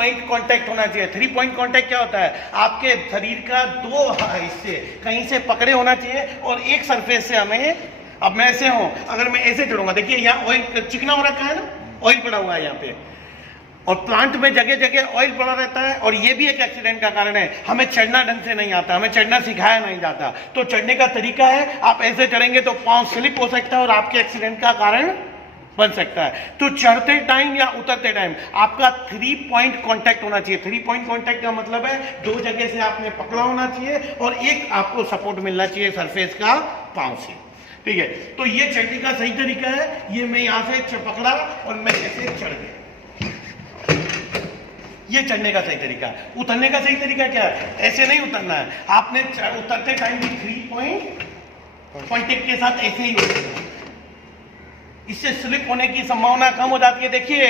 Point contact होना चाहिए। 3 point contact क्या होता है? आपके शरीर का 2 हिस्से कहीं से पकड़े होना चाहिए और एक सरफेस से हमें, अब मैं ऐसे हूं, अगर मैं ऐसे चढ़ूंगा, देखिए यहाँ ऑयल चिकना हो रखा है ना, ऑयल पड़ा हुआ है यहाँ पे, और प्लांट में जगह जगह ऑयल पड़ा रहता है, और ये भी एक एक्सीडेंट का कारण है। हमें चढ़ना ढंग से नहीं आता, हमें चढ़ना सिखाया नहीं जाता। तो चढ़ने का तरीका है, आप ऐसे चढ़ेंगे तो पांव स्लिप हो सकता है और आपके एक्सीडेंट का कारण बन सकता है। तो चढ़ते टाइम या उतरते टाइम आपका 3 पॉइंट कांटेक्ट होना चाहिए। 3 पॉइंट कांटेक्ट का मतलब है 2 जगह से आपने पकड़ा होना चाहिए और एक आपको सपोर्ट मिलना चाहिए सरफेस का पांव से, ठीक है। तो ये चढ़ने का सही तरीका है। ये मैं यहां से पकड़ा और मैं ऐसे चढ़ गया, ये चढ़ने का सही तरीका है। उतरने का सही तरीका क्या है? ऐसे नहीं उतरना है, आपने उतरते टाइम भी 3 पॉइंट कांटेक्ट के साथ ऐसे ही उतरना है। इससे स्लिप होने की संभावना कम हो जाती है। देखिए,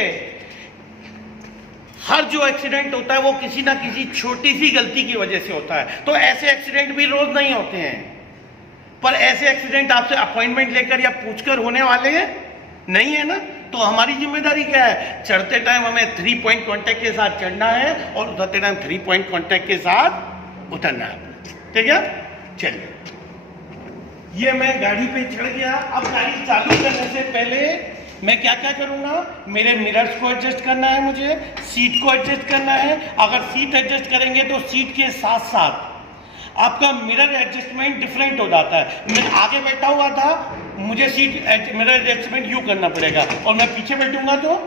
हर जो एक्सीडेंट होता है वो किसी ना किसी छोटी सी गलती की वजह से होता है। तो ऐसे एक्सीडेंट भी रोज नहीं होते हैं, पर ऐसे एक्सीडेंट आपसे अपॉइंटमेंट लेकर या पूछकर होने वाले हैं नहीं है ना। तो हमारी जिम्मेदारी क्या है? चढ़ते टाइम हमें 3 पॉइंट कांटेक्ट के साथ चढ़ना है और उतरते टाइम 3 पॉइंट कांटेक्ट के साथ उतरना है, ठीक है। चलिए, ये मैं गाड़ी पे चढ़ गया। अब गाड़ी चालू करने से पहले मैं क्या क्या करूंगा? मेरे मिरर्स को एडजस्ट करना है, मुझे सीट को एडजस्ट करना है। अगर सीट एडजस्ट करेंगे तो सीट के साथ साथ आपका मिरर एडजस्टमेंट डिफरेंट हो जाता है। मैं आगे बैठा हुआ था, मुझे सीट मिरर एडजस्टमेंट यूं करना पड़ेगा, और मैं पीछे बैठूंगा तो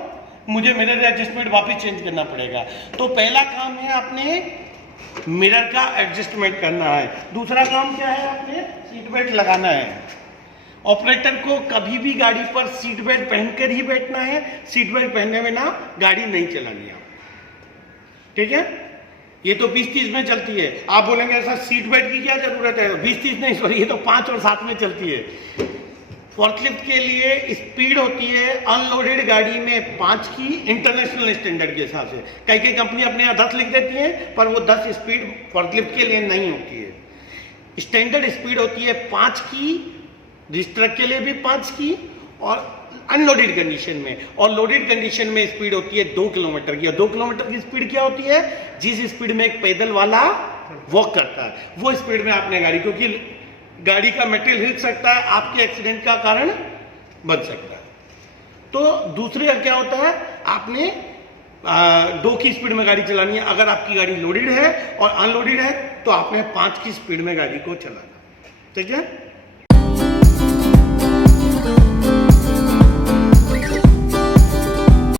मुझे मिरर एडजस्टमेंट वापस चेंज करना पड़ेगा। तो पहला काम है आपने मिरर का एडजस्टमेंट करना है। दूसरा काम क्या है? आपने सीट बेल्ट लगाना है। ऑपरेटर को कभी भी गाड़ी पर सीट बेल्ट पहनकर ही बैठना है, सीट बेल्ट पहनने में ना गाड़ी नहीं चलानी है, ठीक है। ये तो 20-30 में चलती है। आप बोलेंगे ऐसा सीट बेल्ट की क्या जरूरत है? 20-30 नहीं, सॉरी, ये तो 5 और 7 में चलती है। फोर्कलिफ्ट के लिए स्पीड होती है अनलोडेड गाड़ी में 5 की, इंटरनेशनल स्टैंडर्ड के हिसाब से। कई कई कंपनी अपने यहाँ 10 लिख देती है, पर वो 10 स्पीड फोर्कलिफ्ट के लिए नहीं होती है। स्टैंडर्ड स्पीड होती है 5 की, रिस्ट ट्रक के लिए भी 5 की, और अनलोडेड कंडीशन में। और लोडेड कंडीशन में स्पीड होती है 2 किलोमीटर की। और 2 किलोमीटर की स्पीड क्या होती है? जिस स्पीड में एक पैदल वाला वॉक करता है, वो स्पीड में आपने गाड़ी, क्योंकि गाड़ी का मटेरियल हिल सकता है, आपके एक्सीडेंट का कारण बन सकता है। तो दूसरे क्या होता है? आपने 2 की स्पीड में गाड़ी चलानी है। अगर आपकी गाड़ी लोडेड है और अनलोडेड है तो आपने 5 की स्पीड में गाड़ी को चलाना, ठीक है।